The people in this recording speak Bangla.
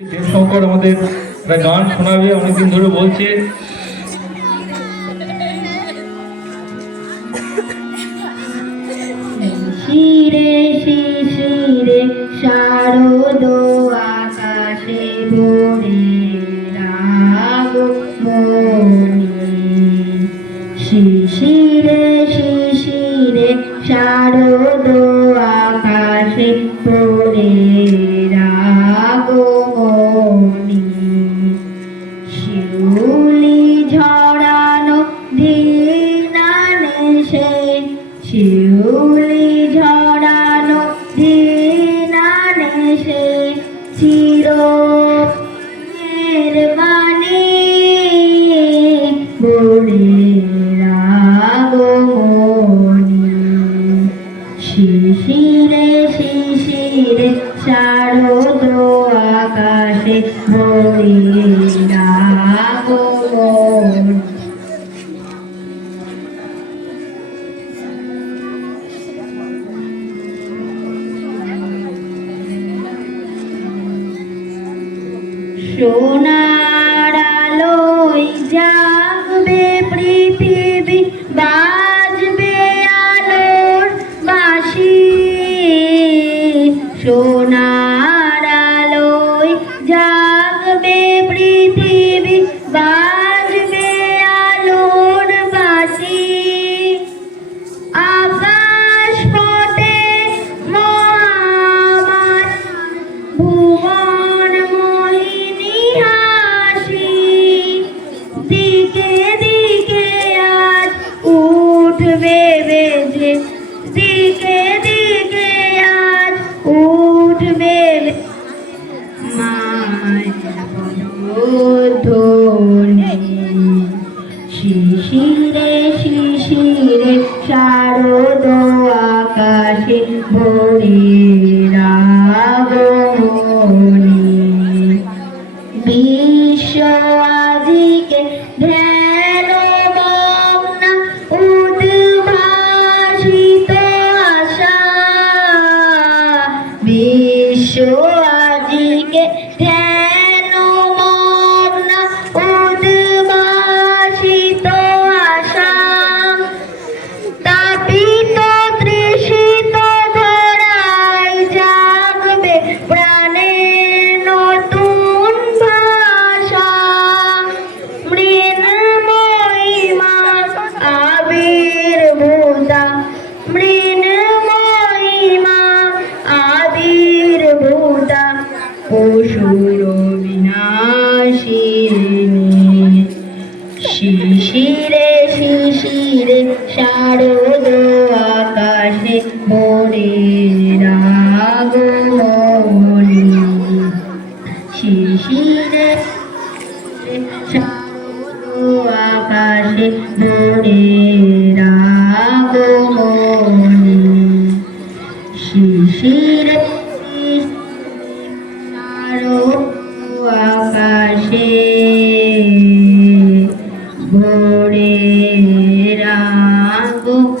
দেবশঙ্কর আমাদের একটা গান শোনাবে, অনেকদিন ধরে বলছে। শিরে শিশিরে শারদ আকাশে ভরে রাগমণি। শিশিরে শিশিরে শারদ আকাশে ভরে রাগমণি। শিউলি ঝরানো দিনানেশে, শিউলি ঝরানো দিনানেশে চিরের বাণী বলে রাগমণি। শিশিরে শিশিরে শারদ আকাশে ভরে রাগমণি। সোনার আলোয় জাগবে পৃথিবী, বাজবে আলোর বাঁশি। সোনার আলোয় জাগবে পৃথিবী, বাজবে আলোর বাঁশি। আকাশ পথে মহামায়া ভুবন মোহিনী হাসি। দিকে দিকে আজ উঠবে বেজে, দিকে দিকে আজ উঠবে মায়ের ধ্বনি। শিশিরে শিশিরে শারদ আকাশে ভরে রাগমণি। বিশ্ব আদিকে ধ্যানমগ্ন উদ্ভাসিত আশা। বিশ্ব আদিকে ধ্যানমগ্ন উদ্ভাসিত আশা। তাপিত তৃষিত ধরায় জাগবে প্রাণের নতুন ভাষা। মৃন্ময়ী মা আবির্ভূতা, মৃন্ময়ী মা আবির্ভূতা অসুর বিনাশিনী। শিশিরে শিশিরে শারদ আকাশে ভরে রাগমণি। শিশিরে শারদ আকাশে ভরে রাগমণি। শিশিরে শারদ আকাশে ভরে রাগমণি।